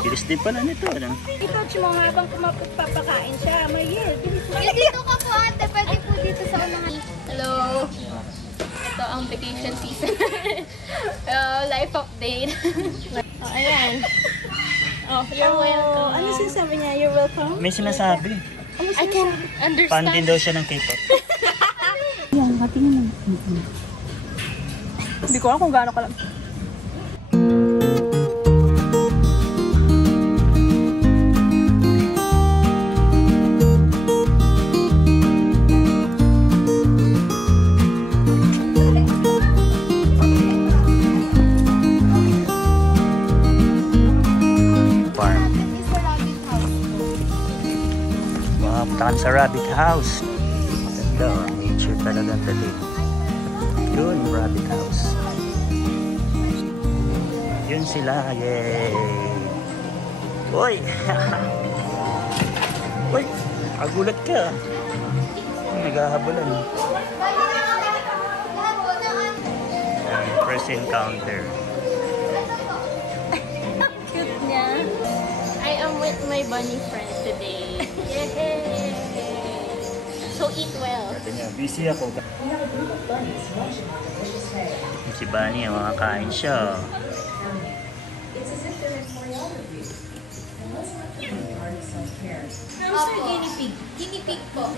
Bilis din pala nito. Ano? I-touch mo habang papakain siya. Mayel, bilis mo. Dito ka po ate, pwede po dito sa unahan. Hello. Ito ang vacation season. Life update. Ayan. Oh, you're welcome. Ano sinasabi niya? You're welcome? May sinasabi. I can understand. Fan din daw siya ng K-pop. Yan, patingin mo. Hindi ko alam kung gaano ka lang. Sa rabbit house. Ganda, nature talaga talim. Yun, rabbit house. Yun sila, yay! Uy! Uy! Agulat ka. Naghahabulan. First encounter. Cute niya. I am with my bunny friend today. Yay! So eat well. Sabi niya, busy ako. Si Bunny, makakain siya. Hamster guinea pig. Guinea pig po.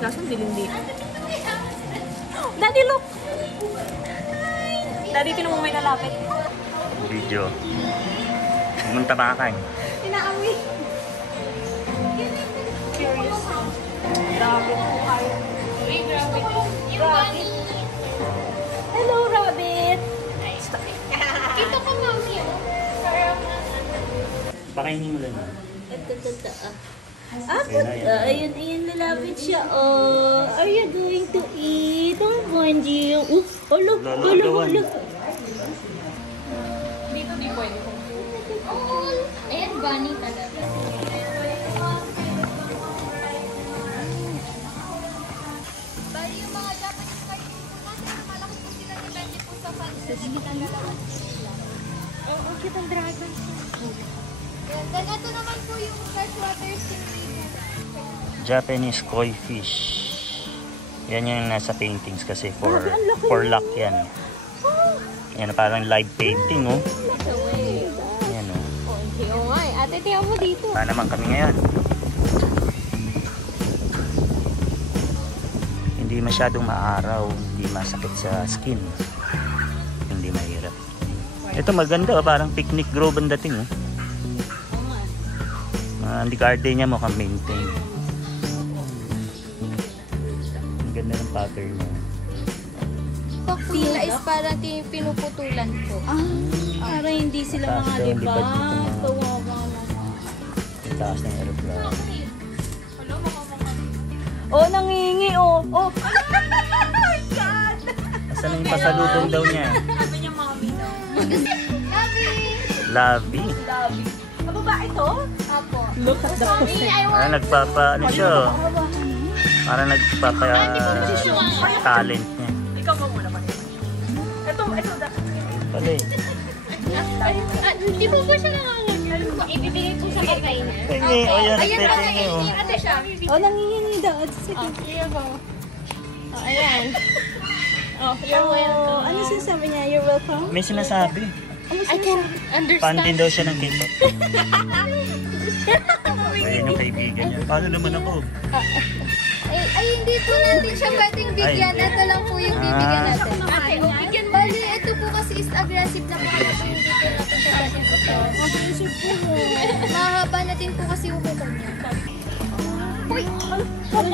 Lasang dilim-dilim. Daddy, look! Daddy, tinan mo may nalapit. Video. Pumunta makakain. Inaamoy. Curious. Grabe po kayo. Uy, grabe. Yung bunny. Hello, rabbit! Ito ka, mami. Pakainin mo lang. Ito. Ayun, lalapit siya. Oh, are you going to eat? Oh, Bonji. Hello. Dito di pwede. Ayan, bunny talaga. Bali yung mga Japanese cartoon po natin, malaki po sila, depende po sa fans. Sige talaga. Oh, cute ang dragon. Then ito naman po yung freshwater stingray. Japanese koi fish. Yan yung nasa paintings kasi for luck yan. Yan parang live painting, oh. Yan, oh. Oo nga eh. Ate, tiyan mo dito. Saan naman kami ngayon? Hindi masyadong maaraw, hindi masakit sa skin. Hindi mahirap. Ito maganda, parang picnic grove ang dating, oh. Ang garden niya mukhang maintain. Ang ganda ng pattern niya. Sila is parang pinuputulan ko. Para hindi sila mga liba. Kawawa naman. Ang taas ng aeroplano. Oh, nangingi, oh. Oh. Asan na yung pasalubong daw niya? Sabi niya, mommy daw. Labi. Ano ba ito? Apo. Look at the pussy. Parang nagpapa, ano siya? Parang nagpapa talent niya. Ikaw mo muna pa. Ito. Pala eh. Hindi po siya nangangagal. Ibibigay po sa kay niya. Pengi, o yan, Ayan na, pengi, oh. ate siya. Oh, nangingi daw. Sige. Sige po. Ayan. Oh, you're welcome. Ano sinasabi niya? You're welcome? May sinasabi. I can understand. Fan din daw siya ng K-pop. Ayun yung kaibigan niya. Paano naman ako? Ay, hindi po natin siya pwedeng bigyan. Ay, Ito lang po yung bibigyan natin. Bigyan bali, ito po kasi is aggressive na po kasi hindi po natin siya pwedeng bigyan. Aggressive po mo. Mahaba natin po kasi hukuman niya. Uy! Hoy,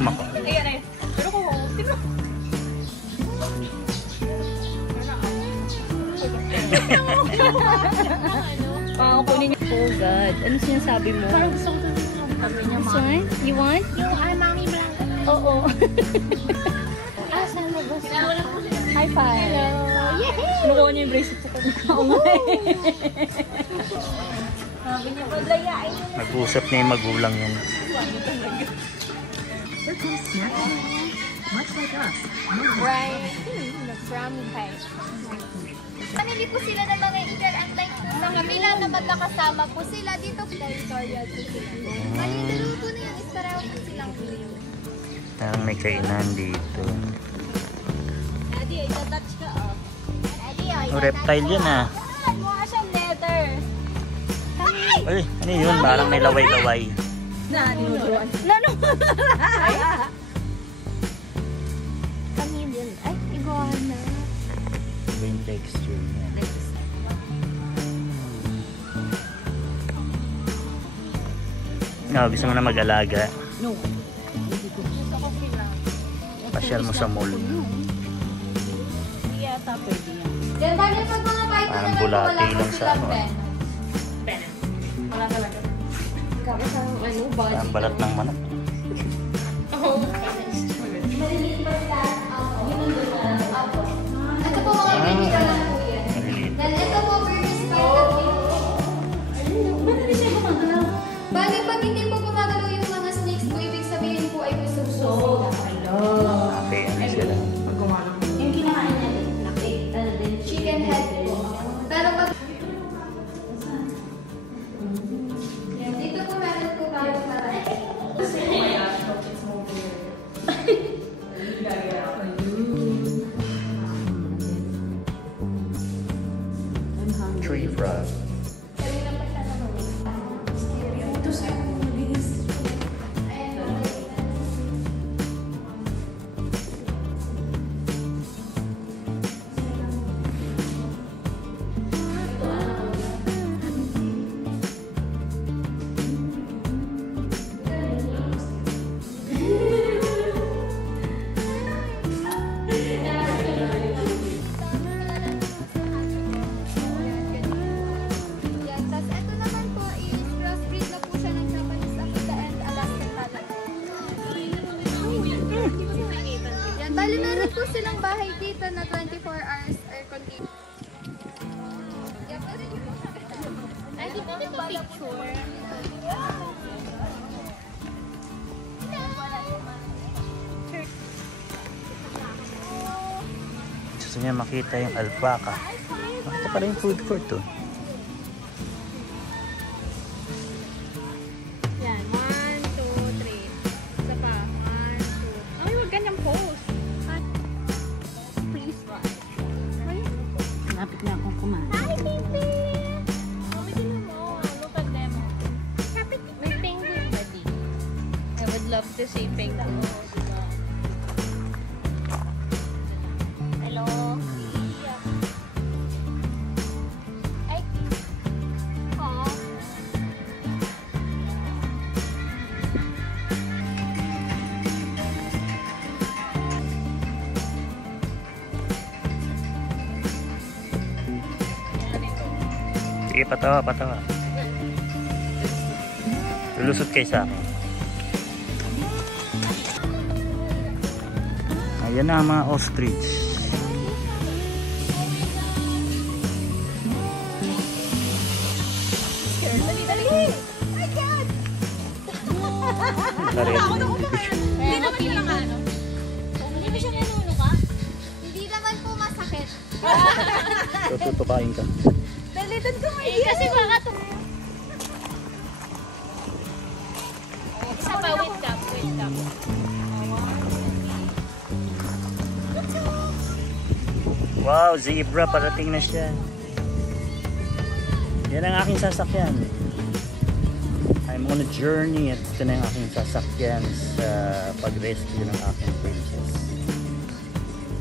Mako. Ayan. Pero kung tignan. Kunin niyo. Oh God. Ano sinasabi mo? Parang gusto ko sabi niya, This one? You want? Yung Mami Blanca. Oo. Saan mo gusto? High five. Hello. Yay! Sinukuha niya yung bracelet sa kanya. Oo nga. Sabi niya, paglayain niya. Nag-usap na yung magulang yan. Panili po sila ng mga Eagle, unlike po sa kabila naman nakasama po sila dito. Territorial po sila. Malilaro po na yun, is pareho po silang yun. Parang may kainan dito. Daddy, itatouch ka oh. Oh, reptile yun ah. Mukha siyang leather. Ay, ano yun? Parang may laway-laway. Nanunuan. Chameleon. Ay, iguana. Iba yung texture niya. No, gusto mo na mag-alaga? No. Pasyal mo sa mall. Hindi yata pwede yan. Yan, dahil pag mga bike Parang bulati lang sa ano. Wala talaga. Parang balat ng manok. Ito po mga baby ka lang po yan. Maliliit. Then ito po, Burmese Python. Bali, pag hindi po gumagalaw yung mga snakes po, ibig sabihin po ay busog sila. Okay, ano sila? Yung kinakain natin, nakita na din. Chicken head po. Pero pag... Yan, dito po meron po tayo marami. Tree frog. Yan, tas ito naman po is crossbreed na po siya ng Japanese Akita and Alaskan Malamute. Yan, bali meron po silang bahay dito na 24 hours air conditioning. Yan, pwede niyo po siya. Ay, di ba ito picture? Gusto niya makita yung alpaca. Makita pala yung food court to. Yan, 1, 2, 3. Isa pa. 1, 2. Ay, huwag ganyang pose. Please, right? Lapit na akong kumain. Hi, baby! Look at them. May penguin ba di? I would love to see penguin. Hello? Ay, Aww. Sige, patawa, patawa. Lulusot kayo sa akin. Ayan na ang mga ostrich. dali, dali! I can't! Hindi naman yun ang ano. Hindi ba siya nanuno ka? Hindi naman po masakit. Tututukain ka. Dali, dun ko Eh, kasi baka ito. Isa pa, wait up, wait up. Wow, zebra, parating na siya. Yan ang aking sasakyan. I'm on a journey at ito na yung aking sasakyan sa pag-rescue ng aking princess.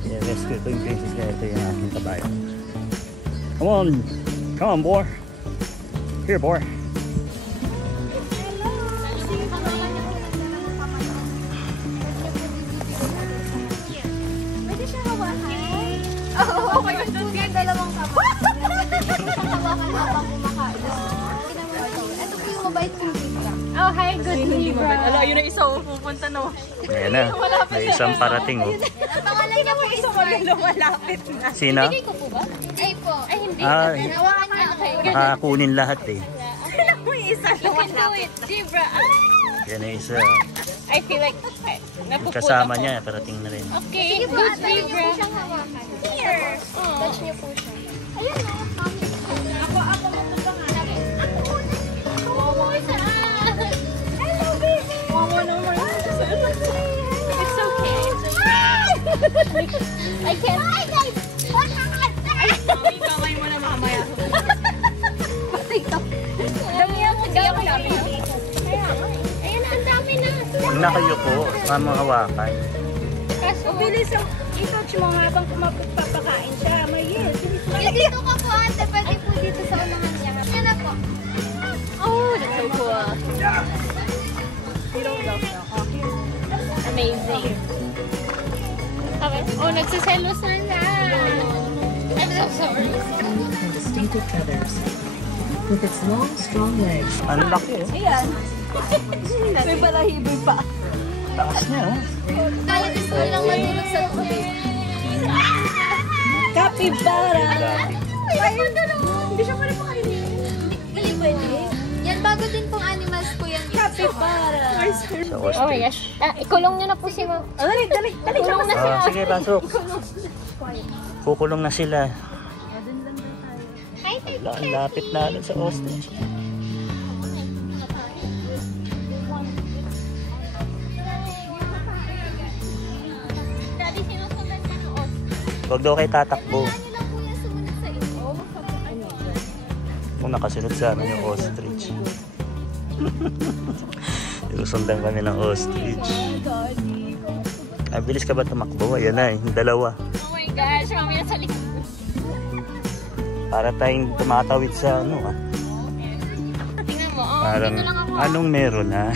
I-rescue ko yung princess kaya ito yung aking kabayo. Come on! Come on, boy! Here, boy! Pwede siya hawakan. Oo, okay. Yung dalawang kamay. Siyang hawakan habang kumakain. Ito po yung mabait kong zebra. Oh, hi, good Libra. Ala, yun ang isa pupunta no. Ayan na, may isang parating oh. Ang pangalan niya po is Mark. Lumalapit na. Sino? Bigay ko po ba? Ay po. Ay, hindi. Hawakan niya. Okay. Nakakunin lahat eh. Alam mo yung isa You can do it, zebra. Yan ang isa. I feel like Kasama niya, parating na rin. Okay, good zebra. Here. Touch niyo po siya. Ayan o. Ako mo pa nga. Ako saan? Hello, baby. Wawa naman. It's okay. I can't. Hi, guys! Kamay mo na mamaya. Dami ako dami. Ayan na, ang dami na. Huwag na kayo po, mga hawakan. O bilis ang i-touch mo habang papakain siya. May yes. Dito ka po, ate. Pwede po dito sa unahan niya. Yan na po. Oh, that's so cool. Amazing. Okay. Oh, nagsiselos na na. I'm so sorry. And distinctive feathers. With its long, strong legs, Ano laki oh. Ayan. May balahibo pa. Taas niya oh. Kaya gusto nilang matulog sa tubig. Capybara. Hindi siya pala pakainin. Hindi pwede. Yan, bago din pong animals po yan. Capybara. Sa Oh my ostrich. gosh. Ikulong nyo na po si Ma'am. Dali. Ikulong na sila. Sige, pasok. Kukulong na sila. Wala, ang lapit na sa ostrich. Daddy, sinusundan ka ng off. Huwag daw kayo tatakbo. Ano lang po yan sumunod sa inyo? Kung nakasunod sa amin yung ostrich. Iusundan kami ng ostrich. Bilis ka ba tumakbo? Ayan na yung dalawa. Oh my gosh, mamaya sa likod. Para tayong tumatawid sa ano ah. Tingnan mo, oh, Parang dito lang ako. anong meron ha?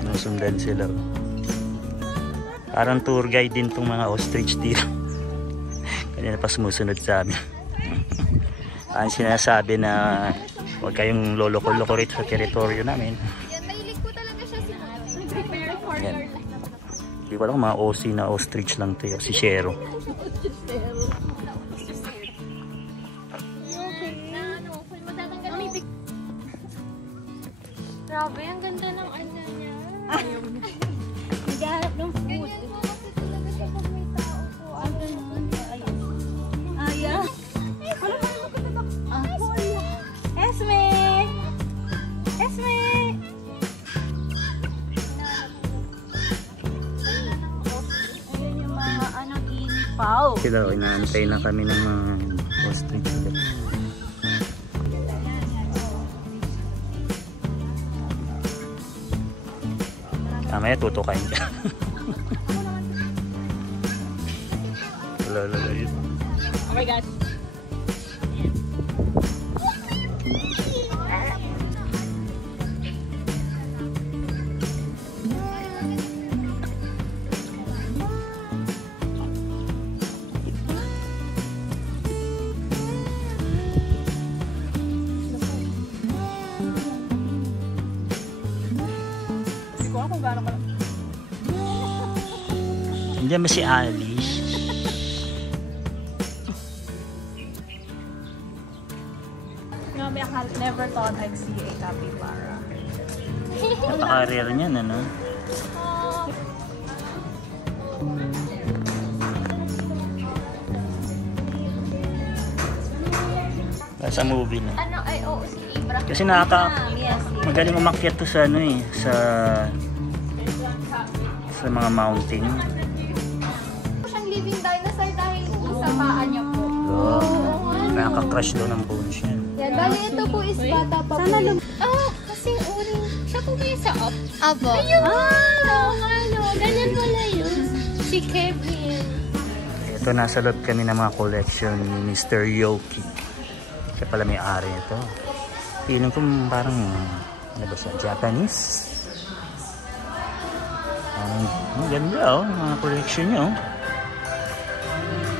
Nasundan sila. Parang tour guide din tong mga ostrich dito. Kanina pa sumusunod sa amin. Ang sinasabi na huwag kayong loloko-loko rito sa teritoryo namin. Yan, mahilig po talaga siya si Mami. Prepare for Yan. your life. Hindi ko alam, mga OC na ostrich lang to. Si Shero. Grabe, ang ganda ng ano niya. Naghahanap ng food. Ganyan po kasi talaga siya pag may tao po. Ayan. Esme! Esme! Ayan yung mga inipaw. Sila, inaantay na kami ng mga ostrich. Mamaya tutukain ka. Wala yun. Oh my gosh. Nandiyan ba si Alice? Never thought I'd see a capybara. Napaka-rare niyan, ano? Sa movie na. Ano, ay, oo, si Ibra. Kasi Yes. magaling umakyat to sa ano eh, sa mga mountain. Siyang living dinosaur dahil po sa paa niya po. Nakaka-crush daw ng bones yan. Yan, bali ito po is bata pa po. Oh, kasi uling. Siya po ba sa up? Abo. Ayun! Ano? Ganyan pala yun. Si Kevin. Ito, nasa loob kami ng mga collection ni Mr. Yoki. Siya pala may-ari ito. Feeling ko parang, ano ba siya, Japanese? Parang, ganda oh, mga collection niya oh.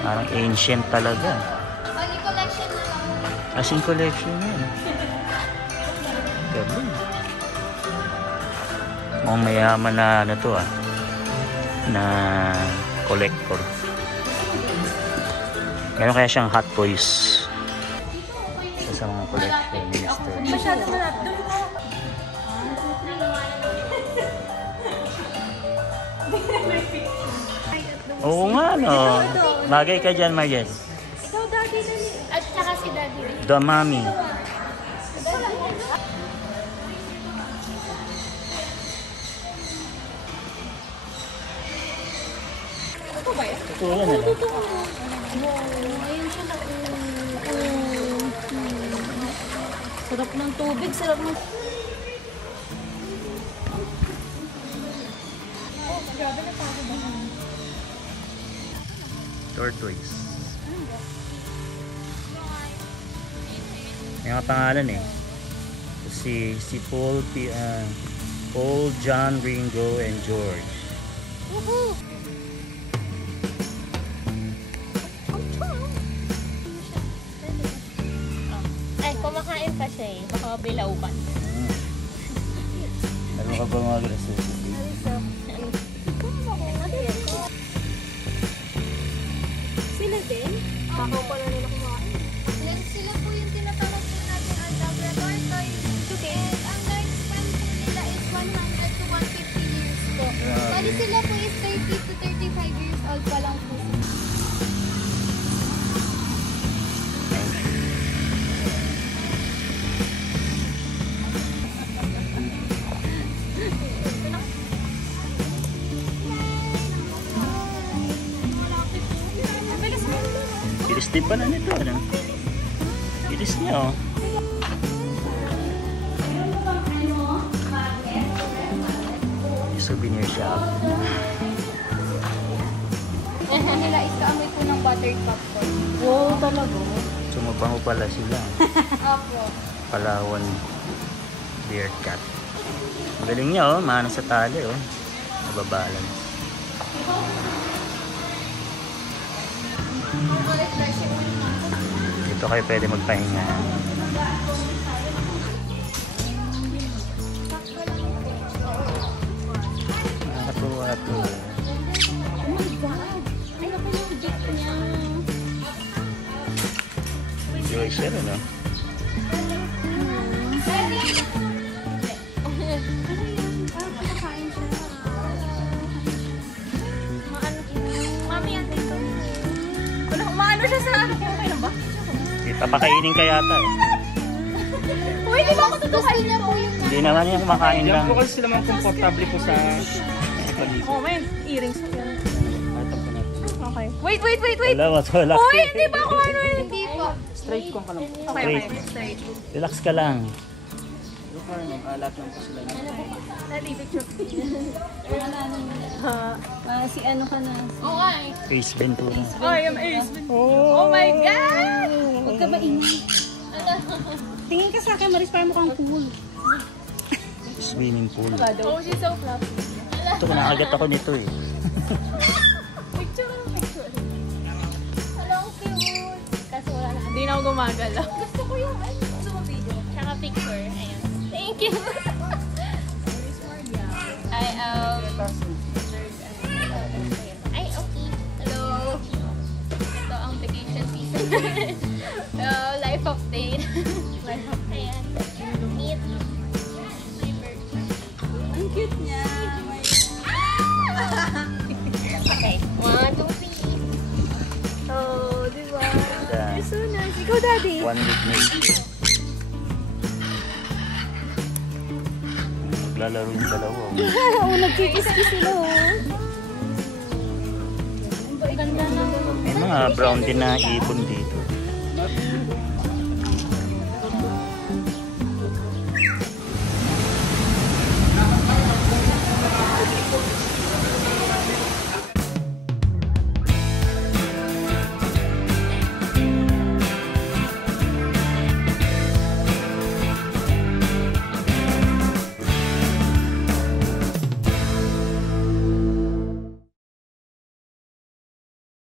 Parang ancient talaga. Bali collection na lang. As in collection niya. Ganda. Mukhang mayaman na ano to ah, na collector. Meron kaya siyang Hot Toys. Isa sa mga collection ni Mr. masyado malapit. Doon mo. Oo nga, no. Bagay ka dyan, Mariel. Ikaw, daddy na ni. At saka si Daddy. The mommy. Ito ba yan? Ito yan, ano? Ayun siya na. Sarap ng tubig, sarap ng... Tortoise. May mga pangalan eh. Si Paul, Paul, John, Ringo, and George. Ay, kumakain pa siya eh. Baka bilaukan. Ano ka ba mga grasuso? Sila din? Bakaw pala nila kumain. Yan sila po yung tinatawag po natin ang Labrador toy. And ang lifespan po nila is 100 to 150 years po. Bali sila po is 30 to 35 years old pa lang po. Bilis din pala nito, ano? Bilis niya, oh. Souvenir shop. Nila is kaamoy po ng buttered popcorn. Wow, talaga. Sumabango pala sila. Opo. Palawan bear cat. Galing niya, oh. Mana sa tali, oh. Nababalance. Dito kayo pwede magpahinga. Nakakatuwa to. Oh my God! Ay, naku yung gift niya. Joy siya, ano? Mami, yan dito. Maano siya sa ano? Okay na ba? Papakainin ka yata, eh. Uy, di ba ako tutukan niya po yung Hindi naman yung kumakain lang. Yan po kasi sila mga komportable po sa paligid. Oh, may earrings pa yan. Ito po natin. Okay. Wait! Wala, wala. Uy, hindi ba ako ano yun? hindi po. Straight ko ka lang po. Okay, okay. Straight. Relax ka lang. Look na rin, alat lang po sila. Si ano ka na? Oo nga eh. Face Ventura. Oh, yung ears. Oh my God! Huwag ka ba ingay? Tingin ka sa akin, Maris, parang mukhang cool. Swimming pool. Oh, she's so fluffy. Ito, nakagat ako nito, eh. Picture. Hello, cute. Kaso wala na. Hindi na ako gumagalaw. Gusto ko yung ano. Gusto mo video? Tsaka picture. Ayan. Thank you. Ay, okay. Hello. Ito ang vacation season. Life update. Life update. Ayan. Meet. Ang cute niya. Okay. 1, 2, 3. Oh, di ba? Ganda. You're so nice. Ikaw, Daddy. 1 week maybe. Naglalaro yung dalawa. Oo, nagkikis-kis sila. Ang ganda na. May mga brown din na ibon dito.